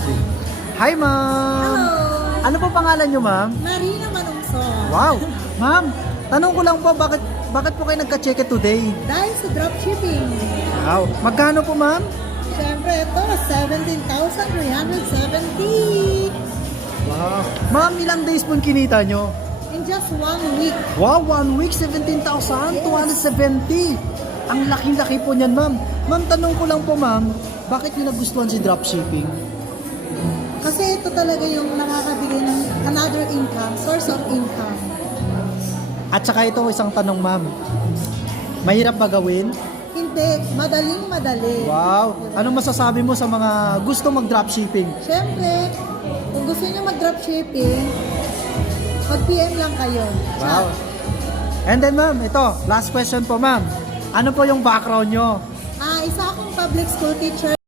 dropshipping. Hi, ma'am! Hello! Ano po pangalan nyo, ma'am? Marina Manungson. Wow! Ma'am, tanong ko lang po, bakit po kayo nagka-check it today? Dahil sa dropshipping, Wow! Magkano po, ma'am? syempre ito, 17,370. Wow! Ma'am, ilang days po kinita nyo? In just 1 week. Wow! 1 week, 17,270! Ang laki-laki po niyan, ma'am. Ma'am, tanong ko lang po, ma'am, bakit nyo nagustuhan si dropshipping? Kasi ito talaga yung nakakabigay ng another income, source of income. At saka ito, isang tanong, ma'am. Mahirap ba gawin? Hindi, madaling-madali. Wow! Anong masasabi mo sa mga gusto mag-dropshipping? Syempre, kung gusto niyo mag-dropshipping, mag-PM lang kayo. Wow! And then, ma'am, ito, last question po, ma'am. Ano po yung background nyo? Isa akong public school teacher.